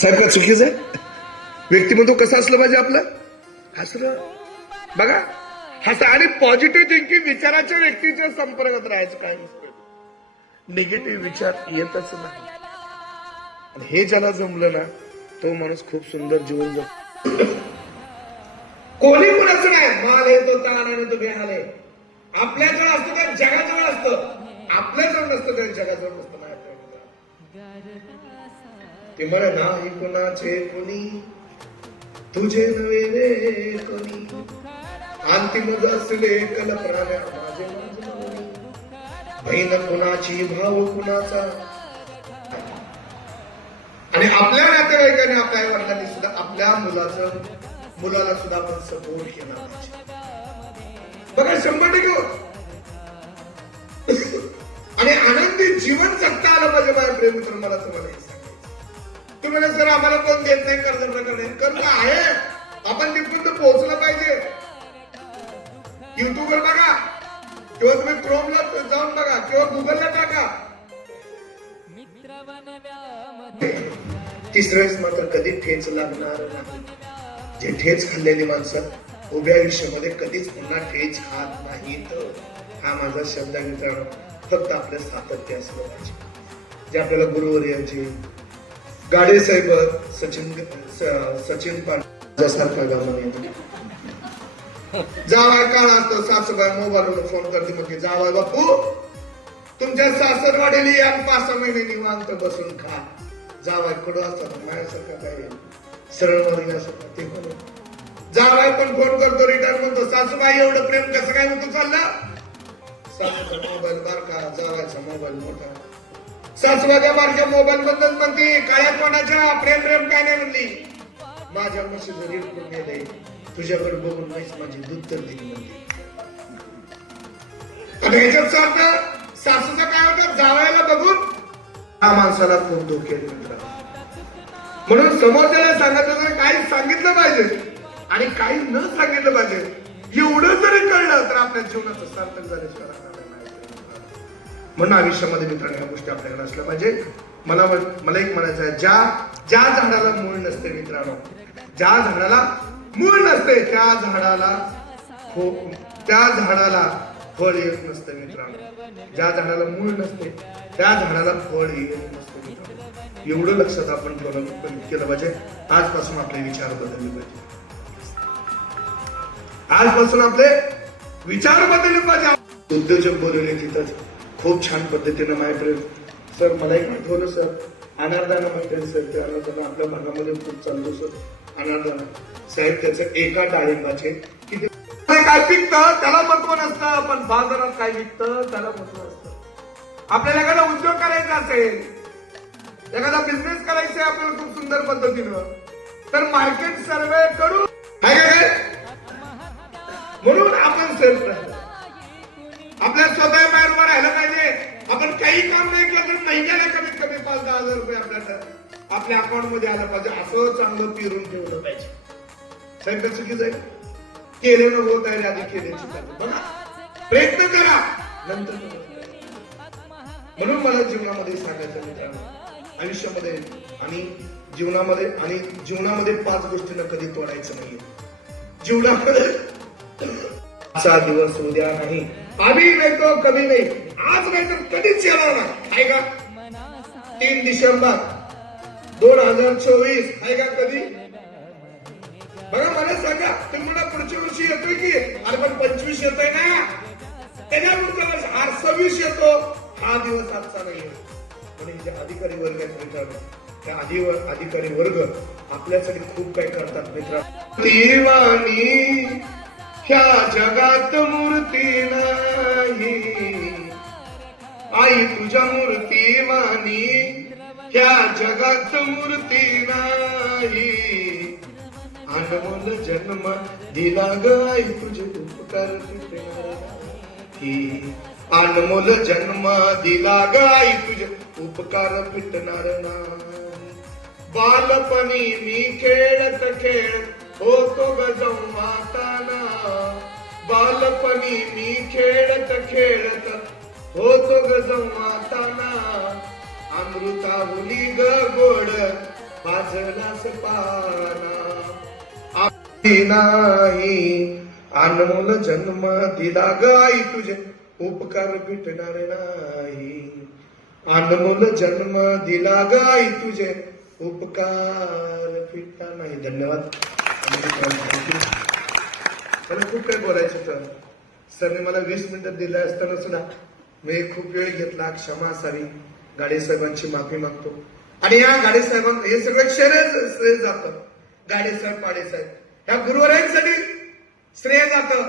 साहेब का चुकीच आहे? व्यक्तिमत्व कसं असलं पाहिजे आपलं? हसलं बघा हस आणि पॉझिटिव्ह थिंकिंग विचाराच्या व्यक्तीच्या संपर्कात राहायचं काय नसतं. निगेटिव्ह विचार येतच नाही. आणि हे ज्याला जमलं ना तो माणूस खूप सुंदर जीवन जगतो. कोणी कुणाचं नाही. माल आहे तो ताणाने तो बेहाल आपल्याजवळ असतं तर जगाजवळ असतं. आपल्याजवळ नसतं तर जगाजवळ नसतं. नाही की म्हणे नाही कुणाचे कोणी तुझे नवे रे कोणी अंतिम असले कल प्राण्या माझे बहीण कुणाची भाव कुणाचा? आणि आपल्या नातेवाईकाने आपल्या वडिलांनी सुद्धा आपल्या मुलाचं मुलाला सुद्धा आपण सपोर्ट केला पाहिजे. बघा शंभर टक्के आणि आनंदी जीवन जगता आलं पाहिजे माझ्या प्रेम मित्र मला तुम्हाला हे तुम्ही सर आम्हाला कोण देत नाही कर्ज प्रकरण कर्ज आहे. आपण तिथपर्यंत पोहोचलं पाहिजे. युट्यूबवर बघा. किंवा तुम्ही क्रोमला जाऊन बघा. किंवा गुगलला टाका. तिसऱ्या मात्र कधी ठेच लागणार नाही. जे ठेच खाल्लेली माणसं उभ्या आयुष्यामध्ये कधीच पुन्हा ठेच खात नाहीत. हा माझा शब्द मित्रांनो. फक्त आपलं सातत्य असलं पाहिजे. जे आपल्याला गुरुवर्याचे गाडे साहेब सचिन सचिन पांढऱ्यासारखा गावाने जावाय काळ असतो सासूबाई मोबाईलवर फोन करते मग जावाय बापू तुमच्या सासरवाडीला या आणि पाच सहा महिने निवांत बसून खा. जावाय कडू असतात माझ्यासारखा काय सरळ मार्ग असतात ते म्हणून जावाय पण फोन करतो रिटर्न म्हणतो सासूबाई एवढं प्रेम कसं काय म्हणतो चाललं? सासूचा मोबाईल बारका जावायचा मोबाईल मोठा. सासवाच्या मार्गे मोबाईल बद्दल म्हणते काळ्या कोणाच्या? प्रेम प्रेम काय नाही म्हणली. माझ्या मशी जरी गेले तुझ्याकडे बघून म्हैस माझी दूध तर दिली म्हणते आता ह्याच्यात सारखं सासूचं काय होतं? जावायला बघून हा माणसाला खूप धोके म्हणून समोरच्याला सांगायचं जर काही सांगितलं पाहिजे. आणि काही न सांगितलं पाहिजे. एवढं जरी कळलं तर आपल्या जीवनाचं सार्थक झाले. म्हणून आयुष्यामध्ये मित्रांनो ह्या गोष्टी आपल्याकडे असल्या पाहिजे. मला मला एक म्हणायचं आहे ज्या ज्या झाडाला मूळ नसते मित्रांनो ज्या झाडाला मूळ नसते त्या झाडाला हो त्या झाडाला फळ येत नसतं मित्रांनो. ज्या झाडाला मूळ नसते त्या झाडाला फळ येत नसतं मित्रांनो. एवढं लक्षात आपण केलं पाहिजे. आजपासून आपले विचार बदलले पाहिजे. आजपासून आपले विचार बदलले पाहिजे. उद्योजक बोलवले तिथं खूप छान पद्धतीनं मायप्रेम सर मला एक आठवलं सर अनारदाना माहिती सर ते अनारदाना आपल्या भागामध्ये खूप चाललो सर अनारदाना साहेब त्याचं एका डाळिंबाचे किती काय पिकतं? त्याला महत्त्व नसतं पण बाजारात काय विकतं त्याला महत्त्व असतं. आपल्याला एखादा उद्योग करायचा असेल एखादा बिझनेस करायचा आहे आपल्याला खूप सुंदर पद्धतीनं तर मार्केट सर्वे करू. आपल्या अकाउंटमध्ये आलं पाहिजे. असं चांगलं पिरून ठेवलं पाहिजे. साहेब कसं की जाईल? केलेलं होत आहे आधी केल्याची बघा. प्रयत्न करा. नंतर म्हणून मला जीवनामध्ये सांगायचं मित्रांनो आयुष्यामध्ये आणि जीवनामध्ये आणि जीवनामध्ये पाच गोष्टींना कधी तोडायचं नाही जीवनामध्ये असा दिवस उद्या नाही. आम्ही नाही तो कधी नाही. आज नाही तर कधीच येणार नाही. ऐका का? तीन डिसेंबर. दोन हजार चोवीस. आहे का कधी? बघा मला सांगा तुम्हाला पुढच्या वर्षी येतोय की? अरे पण पंचवीस येतोय ना? त्याच्यानंतर आज सव्वीस येतो. हा दिवस आजचा नाही आणि जे अधिकारी वर्ग आहेत मित्रांनो त्या अधि अधिकारी वर्ग आपल्यासाठी खूप काही करतात मित्र देवानी ह्या जगात मूर्ती नाही. आई तुझ्या मूर्ती वाणी. त्या जगात मूर्ती नाही. अनमोल जन्म दिला ग तुझे उपकार ही अनमोल जन्म दिला ग तुझे उपकार पिटणार ना बालपणी मी खेळत खेळ होतो ग माताना बालपणी मी खेळत खेळत होतो ग माताना अमृताहुली ग गोड लाजलास पाना. आपली नाही अनमोल जन्म दिला गाई तुझे. उपकार भेटणार नाही. अनमोल जन्म दिला गाई तुझे. उपकार भेटणार नाही. धन्यवाद. मला खूप काही बोलायचं होतं. सरने मला वीस मिनिटं दिलं असताना सुद्धा मी खूप वेळ घेतला क्षमा सारी गाडे साहेबांची माफी मागतो. आणि या गाडे साहेबां हे सगळं श्रेय श्रेय जातं. गाडे साहेब पाडे साहेब या गुरुवरांसाठी श्रेय जातं.